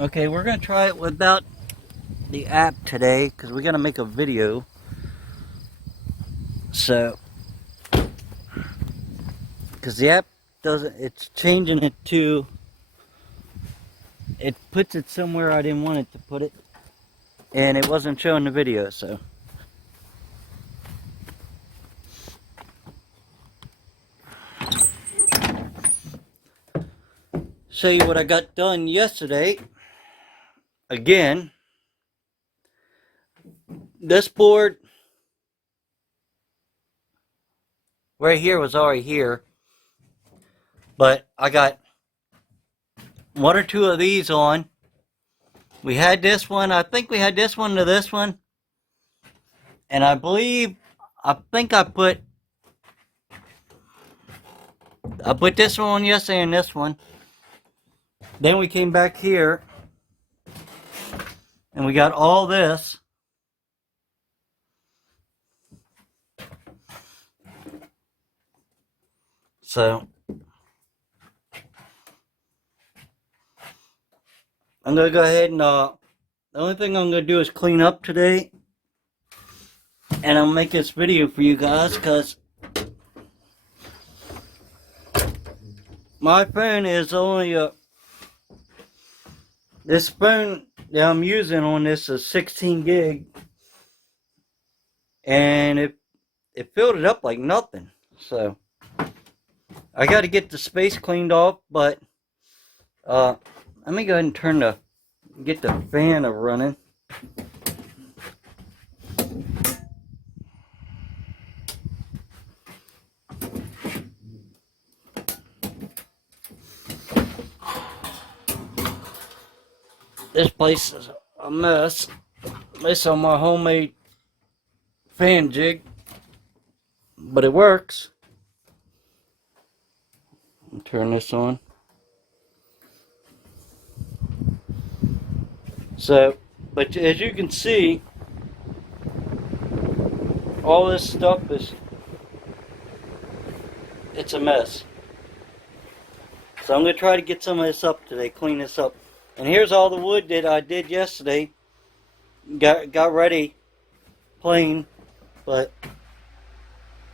Okay, we're gonna try it without the app today because we're gonna make a video. So, because the app doesn't, it's changing it to, it puts it somewhere I didn't want it to put it, and it wasn't showing the video. So, show you what I got done yesterday. Again, this board right here was already here, but I got one or two of these on. We had this one, I think we had this one to this one, and I think I put this one on yesterday and this one. Then we came back here and we got all this. So I'm gonna go ahead and the only thing I'm gonna do is clean up today, and I'll make this video for you guys because my phone is only this phone that I'm using on this is 16 gig, and it filled it up like nothing. So I got to get the space cleaned off, but let me go ahead and get the fan running. This place is a mess. This on my homemade fan jig, but it works. Turn this on. So, but as you can see, all this stuff it's a mess. So I'm going to try to get some of this up today, clean this up. And here's all the wood that I did yesterday. Got ready, plain, and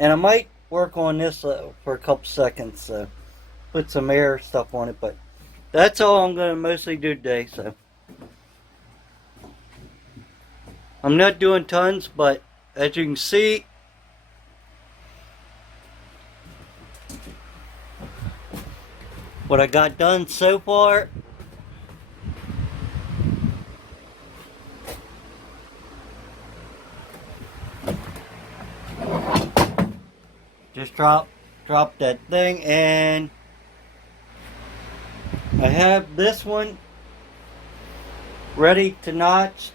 I might work on this for a couple seconds, so put some air stuff on it, but that's all I'm going to mostly do today. So I'm not doing tons, but as you can see, what I got done so far. Just drop that thing, and I have this one ready to notch.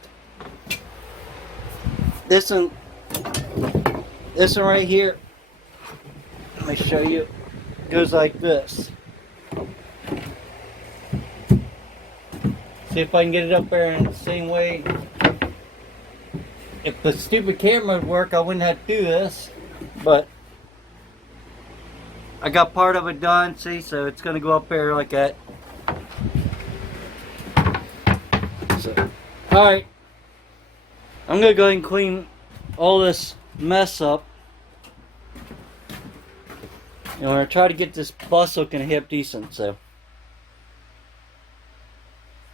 This one right here, let me show you, goes like this. See if I can get it up there in the same way. If the stupid camera would work, I wouldn't have to do this, but I got part of it done, see, so it's going to go up there like that. So, alright, I'm going to go ahead and clean all this mess up. And I'm going to try to get this bus looking half decent, so.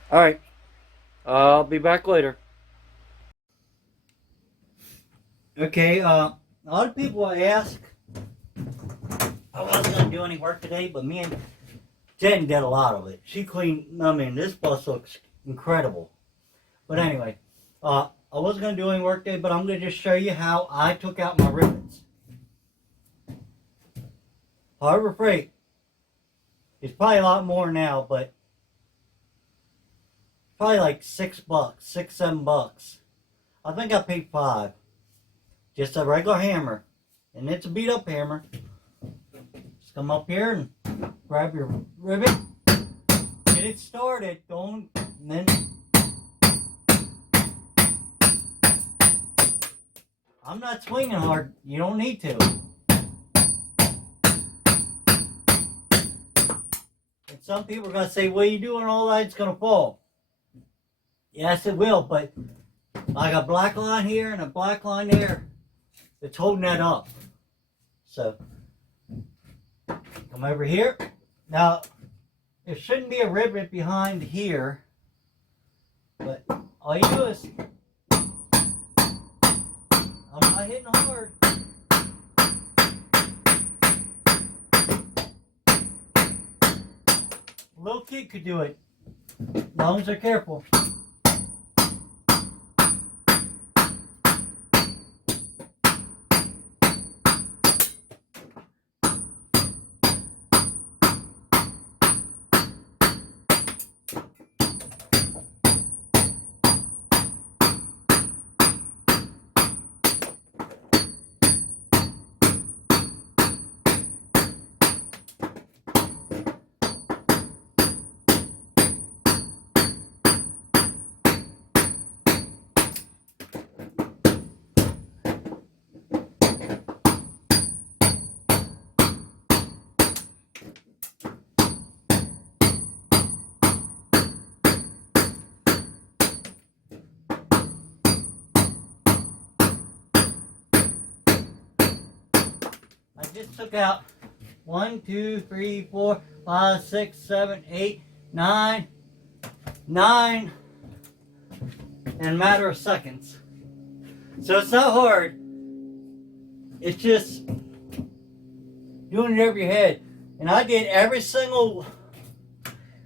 Alright, I'll be back later. Okay, a lot of people ask, I wasn't going to do any work today, but me and Jen did a lot of it. She cleaned, I mean, this bus looks incredible. But anyway, I wasn't going to do any work today, but I'm going to just show you how I took out my ribbons. Harbor Freight, it's probably a lot more now, but probably like $6, $7. I think I paid $5. Just a regular hammer, and it's a beat up hammer. Just come up here and grab your ribbon, get it started, and then I'm not swinging hard, you don't need to. And some people are going to say, what are you doing all that, it's going to fall. Yes, it will, but like a black line here and a black line there, it's holding that up. So, come over here. Now, there shouldn't be a rivet behind here, but all you do is, I'm not hitting hard. A little kid could do it, as long as they're careful. I just took out 1, 2, 3, 4, 5, 6, 7, 8, 9 in a matter of seconds. So it's not hard. It's just doing it over your head. And I did every single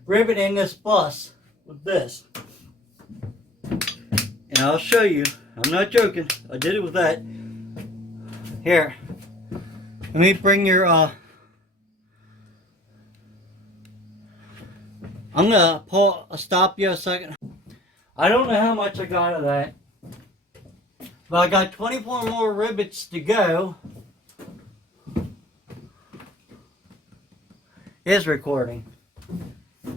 rivet in this bus with this. And I'll show you. I'm not joking. I did it with that. Here. Let me bring your, I'm gonna stop you a second. I don't know how much I got of that, but I got 24 more rivets to go. It's recording.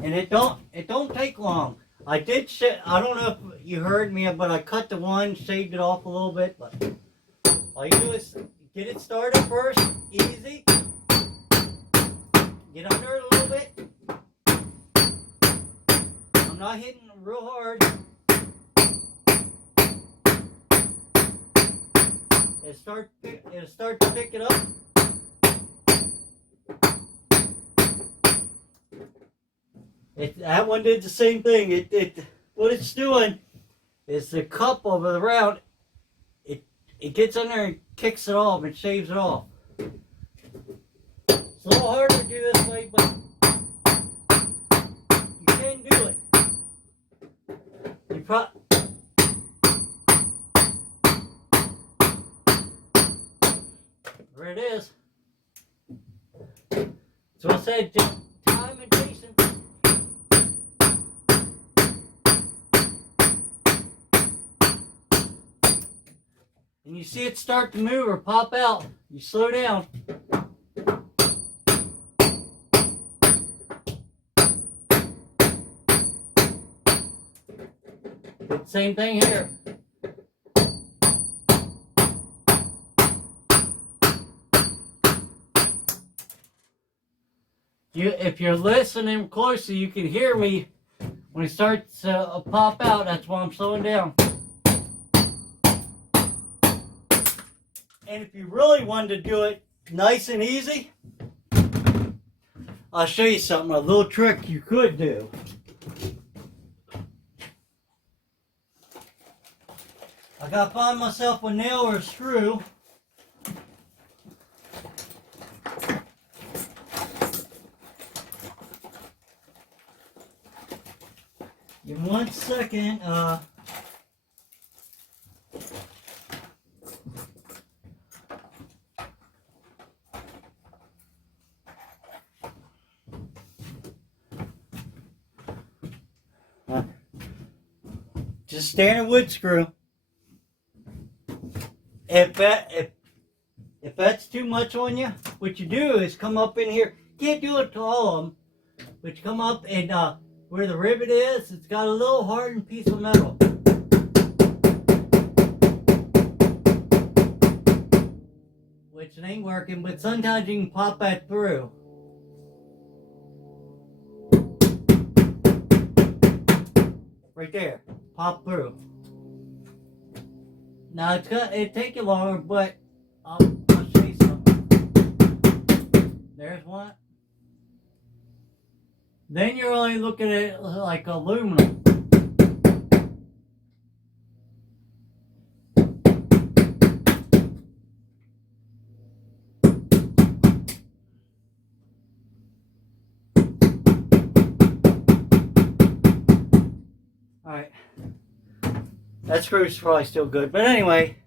And it don't take long. I don't know if you heard me, but I cut the one, shaved it off a little bit, but all you do is get it started first, easy. Get under it a little bit. I'm not hitting real hard. It'll start to pick it up. That one did the same thing. What it's doing is the cup over the round. It gets in there and kicks it off and shaves it off. It's a little harder to do this way, but you can do it. There it is. So I said, just time and patience. And you see it start to move or pop out, you slow down. Same thing here. If you're listening closely, you can hear me when it starts to pop out. That's why I'm slowing down. And if you really wanted to do it nice and easy, I'll show you something, a little trick you could do. I gotta find myself a nail or a screw. Give me 1 second. Just standard wood screw. If that's too much on you, what you do is come up in here. Can't do it to all of them, but you come up and where the rivet is, it's got a little hardened piece of metal. Which it ain't working, but sometimes you can pop that through. Right there. pop through. Now it'd take you longer, but I'll show you something. There's one. Then you're only looking at it like aluminum. Alright. That screw's probably still good. But anyway,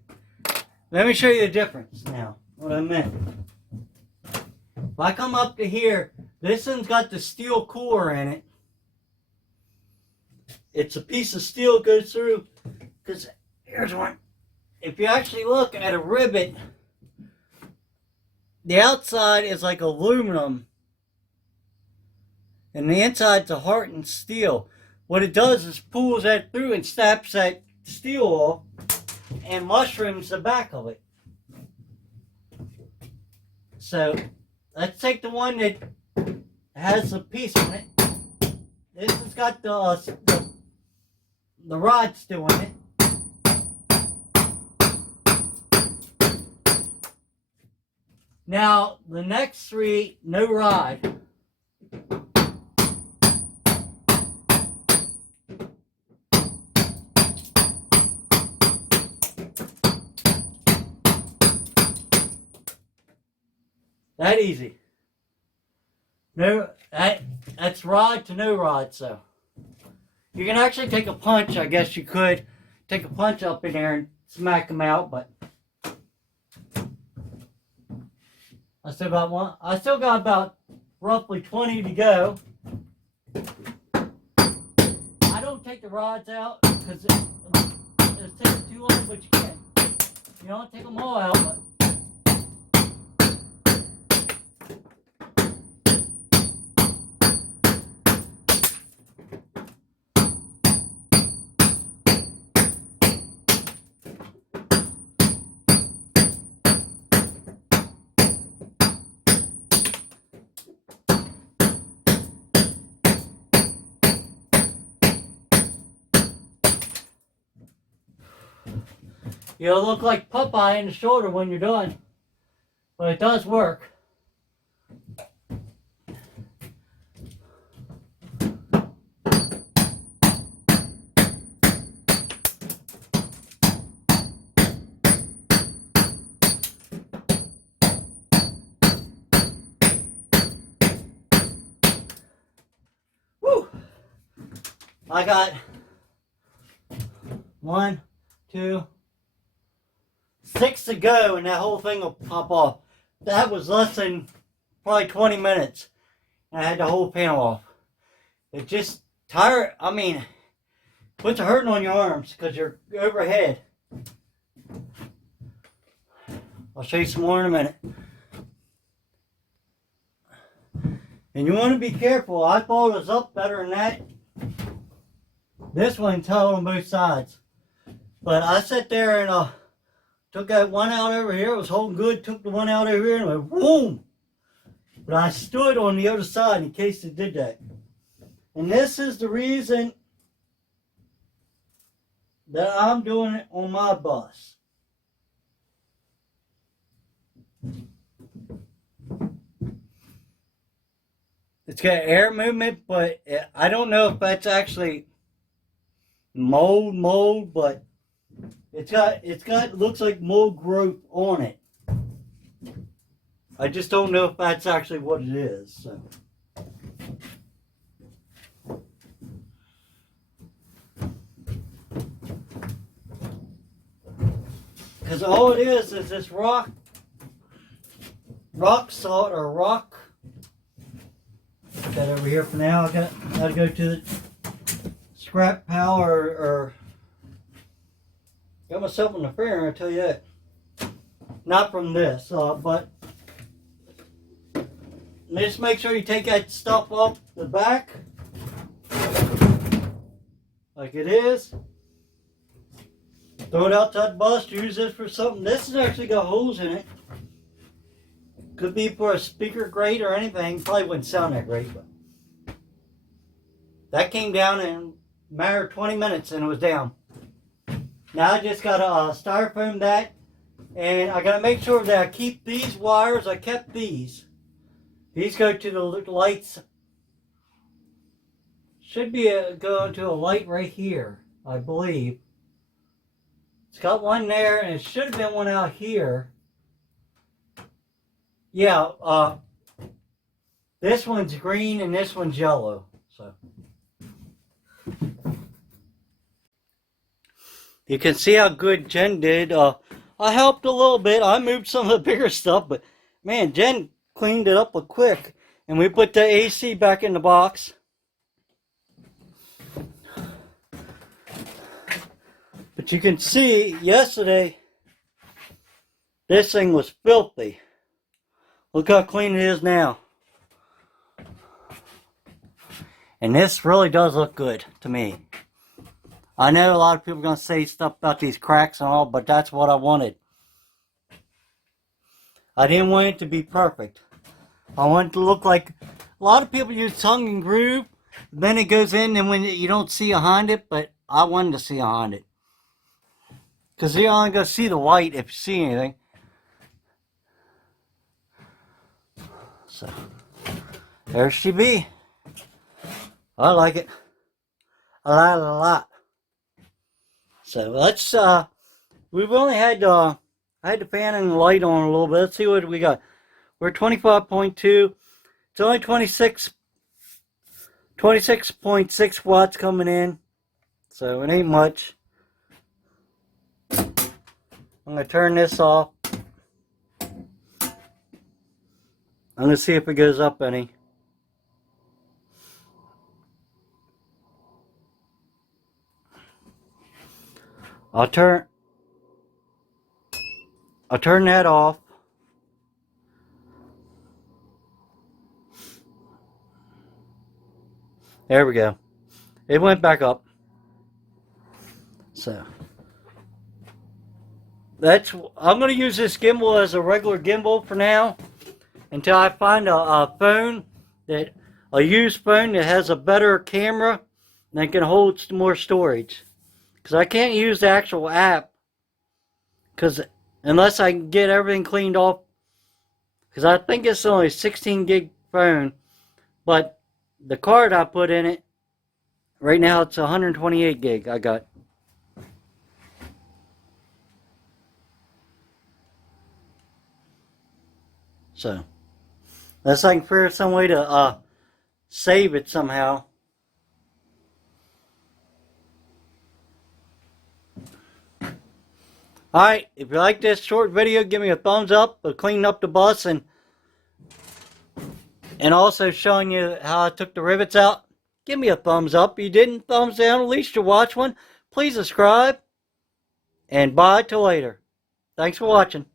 let me show you the difference now. What I meant. If I come up to here, this one's got the steel core in it. It's a piece of steel goes through. Because here's one. If you actually look at a rivet, the outside is like aluminum. And the inside's a hardened steel. What it does is pulls that through and snaps that steel off and mushrooms the back of it. So let's take the one that has a piece on it. This has got the rod still in it. Now the next three, no rod. That easy. No, that's rod to no rod. So you can actually take a punch. I guess you could take a punch up in there and smack them out, but I still got one. I still got about roughly 20 to go. I don't take the rods out because it takes too long, but you can. You don't take them all out, but. You'll look like Popeye in the shoulder when you're done. But it does work. Woo! I got 1, 2, 6 to go, and that whole thing will pop off. That was less than probably 20 minutes. And I had the whole panel off. It just tired. I mean, puts a hurting on your arms because you're overhead. I'll show you some more in a minute. And you want to be careful. I thought it was up better than that. This one's held on both sides. But I sat there and took that one out over here. It was holding good. Took the one out over here and went boom. But I stood on the other side in case it did that. And this is the reason that I'm doing it on my bus. It's got air movement, but I don't know if that's actually mold, but it's got looks like mold growth on it. I just don't know if that's actually what it is. So. Because all it is this rock salt or rock. Put that over here for now. I gotta go to the scrap pile or got myself in the fair, I tell you that. Not from this, but just make sure you take that stuff off the back like it is. Throw it outside the bus, use this for something. This has actually got holes in it. Could be for a speaker grate or anything. Probably wouldn't sound that great, but that came down and matter of 20 minutes and it was down. Now I just gotta styrofoam that, and I gotta make sure that I keep these wires. I kept these. These go to the lights. Should be going to a light right here, I believe. It's got one there, and it should have been one out here. Yeah, this one's green and this one's yellow. So you can see how good Jen did. I helped a little bit. I moved some of the bigger stuff, but man, Jen cleaned it up quick. And we put the AC back in the box. But you can see yesterday, this thing was filthy. Look how clean it is now. And this really does look good to me. I know a lot of people are going to say stuff about these cracks and all, but that's what I wanted. I didn't want it to be perfect. I want it to look like, a lot of people use tongue and groove, then it goes in and when you don't see behind it, but I wanted to see behind it. Because you're only going to see the white if you see anything. So, there she be. I like it. I like it a lot. So let's, we've only had, I had the fan and the light on a little bit. Let's see what we got. We're 25.2. It's only 26.6 watts coming in. So it ain't much. I'm going to turn this off. I'm going to see if it goes up any. I'll turn that off. There we go. It went back up. So I'm going to use this gimbal as a regular gimbal for now until I find a phone, a used phone that has a better camera and can hold more storage. Because I can't use the actual app unless I can get everything cleaned off. Because I think it's only a 16 gig phone, but the card I put in it, right now it's 128 gig I got. So, unless I can figure some way to save it somehow. Alright, if you like this short video, give me a thumbs up for cleaning up the bus and also showing you how I took the rivets out. Give me a thumbs up. If you didn't, thumbs down. At least you watch one. Please subscribe. And bye till later. Thanks for watching.